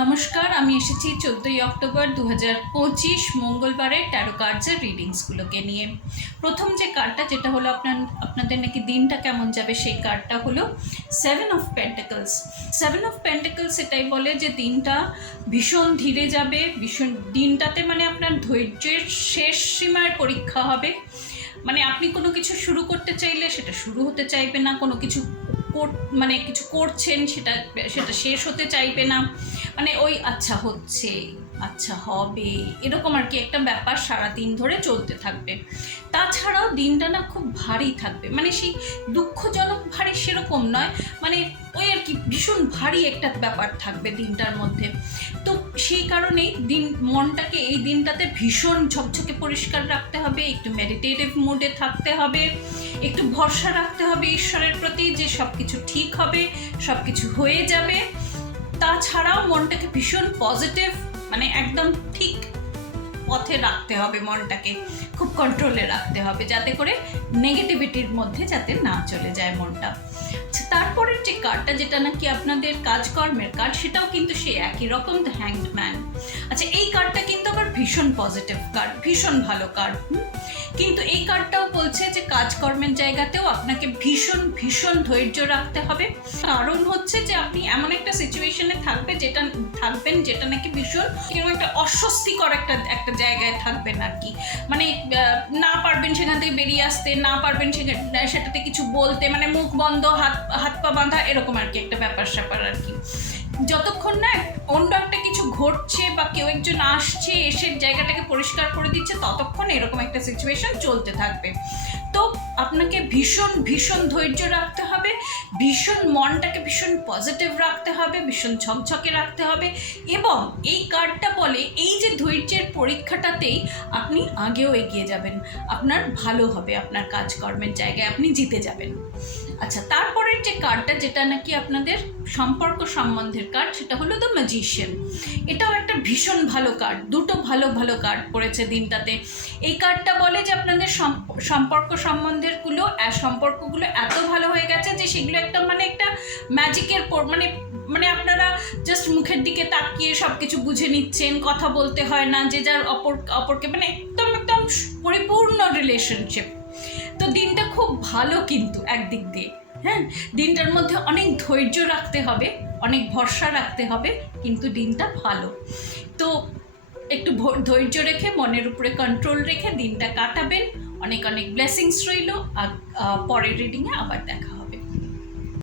নমস্কার, আমি এসেছি 14ই অক্টোবর 2025 মঙ্গলবারের ট্যারো কার্ডসের রিডিংসগুলোকে নিয়ে। প্রথম যে কার্ডটা, যেটা হলো আপনাদের নাকি দিনটা কেমন যাবে, সেই কার্ডটা হলো 7 অফ পেন্টাকলস। এটাই বলে যে দিনটা ভীষণ ধীরে যাবে, দিনটাতে মানে আপনার ধৈর্যের শেষ সীমার পরীক্ষা হবে। মানে আপনি কোনো কিছু শুরু করতে চাইলে সেটা শুরু হতে চাইবে না, কোনো কিছু কিছু করছেন সেটা শেষ হতে চাইবে না, মানে ওই আচ্ছা হচ্ছে, আচ্ছা হবে, এরকম আর কি একটা ব্যাপার সারাদিন ধরে চলতে থাকবে। তাছাড়াও দিনটা না খুব ভারী থাকবে, মানে সেই দুঃখজনক ভারী সেরকম নয়, মানে ওই আর কি ভীষণ ভারী একটা ব্যাপার থাকবে দিনটার মধ্যে। তো সেই কারণেই মনটাকে এই দিনটাতে ভীষণ ঝকঝকে পরিষ্কার রাখতে হবে, একটু মেডিটেটিভ মুডে থাকতে হবে, একটু ভরসা রাখতে হবে ঈশ্বরের প্রতি যে সব কিছু ঠিক হবে, সব কিছু হয়ে যাবে। তাছাড়াও মনটাকে ভীষণ পজিটিভ, মানে একদম ঠিক পথে রাখতে হবে, মনটাকে খুব কন্ট্রোলে রাখতে হবে যাতে করে নেগেটিভিটির মধ্যে যাতে না চলে যায় মনটা। তারপরের যে কার্ডটা, যেটা নাকি আপনাদের কাজকর্মের কার্ড, সেটাও কিন্তু সেই একই রকম, দ্য হ্যাংড ম্যান। আচ্ছা, এই কার্ডটা কিন্তু আবার ভীষণ পজিটিভ কার্ড, ভীষণ ভালো কার্ড। কিন্তু এই কার্ডটাও বলছে যে কাজকর্মের জায়গাতেও আপনাকে ভীষণ ভীষণ ধৈর্য রাখতে হবে। কারণ হচ্ছে যে আপনি এমন একটা সিচুয়েশনে থাকবেন যেটা নাকি ভীষণ এরকম একটা অস্বস্তিকর একটা জায়গায় থাকবেন আর কি। মানে না পারবেন সেখান থেকে বেরিয়ে আসতে, না পারবেন সেটাতে কিছু বলতে, মানে মুখ বন্ধ, হাত পা বাঁধা, এরকম আর কি একটা ব্যাপার স্যাপার আর কি। যতক্ষণ না অন্য একটা কিছু ঘটছে বা কেউ একজন আসছে এসে জায়গাটাকে পরিষ্কার করে দিচ্ছে, ততক্ষণ এরকম একটা সিচুয়েশন চলতে থাকবে। তো আপনাকে ভীষণ ভীষণ ধৈর্য রাখতে হবে, ভীষণ মনটাকে ভীষণ পজিটিভ রাখতে হবে, ভীষণ ঝকঝকে রাখতে হবে। এবং এই কার্ডটা বলে এই যে ধৈর্যের পরীক্ষাটাতেই আপনি আগেও এগিয়ে যাবেন, আপনার ভালো হবে, আপনার কাজকর্মের জায়গায় আপনি জিতে যাবেন। আচ্ছা, তারপরের যে কার্ডটা, যেটা নাকি আপনাদের সম্পর্ক সম্বন্ধের কার্ড, সেটা হলো দ্য ম্যাজিশিয়ান। এটাও একটা ভীষণ ভালো কার্ড, দুটো ভালো ভালো কার্ড পড়েছে দিনটাতে। এই কার্ডটা বলে যে আপনাদের সম্পর্কগুলো এত ভালো হয়ে গেছে যে সেগুলো একটা ম্যাজিকের মানে আপনারা জাস্ট মুখের দিকে তাকিয়ে সব কিছু বুঝে নিচ্ছেন, কথা বলতে হয় না, যে যার অপরকে মানে একদম একদম পরিপূর্ণ রিলেশনশিপ। তো দিনটা খুব ভালো কিন্তু একদিক দিয়ে, হ্যাঁ, দিনটার মধ্যে অনেক ধৈর্য রাখতে হবে, অনেক ভরসা রাখতে হবে, কিন্তু দিনটা ভালো। তো একটু ধৈর্য রেখে, মনের উপরে কন্ট্রোল রেখে দিনটা কাটাবেন। অনেক অনেক ব্লেসিংস রইল। আর পরের রিডিংয়ে আবার দেখা হবে।